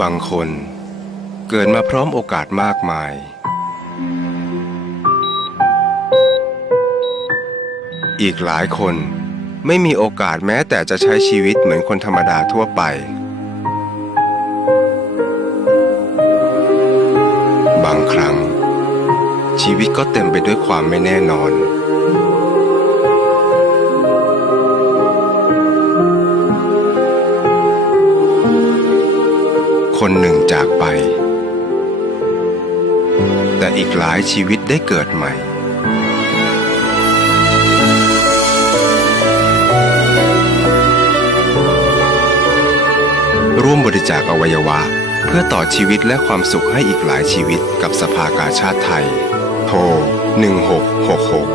บางคน เกิดมาพร้อมโอกาสมากมาย อีกหลายคนไม่มีโอกาสแม้แต่จะใช้ชีวิตเหมือนคนธรรมดาทั่วไป บางครั้ง ชีวิตก็เต็มไปด้วยความไม่แน่นอน คนหนึ่งจากไป แต่อีกหลายชีวิตได้เกิดใหม่ ร่วมบริจาคอวัยวะ เพื่อต่อชีวิตและความสุขให้อีกหลายชีวิตกับสภากาชาติไทย โทร 1666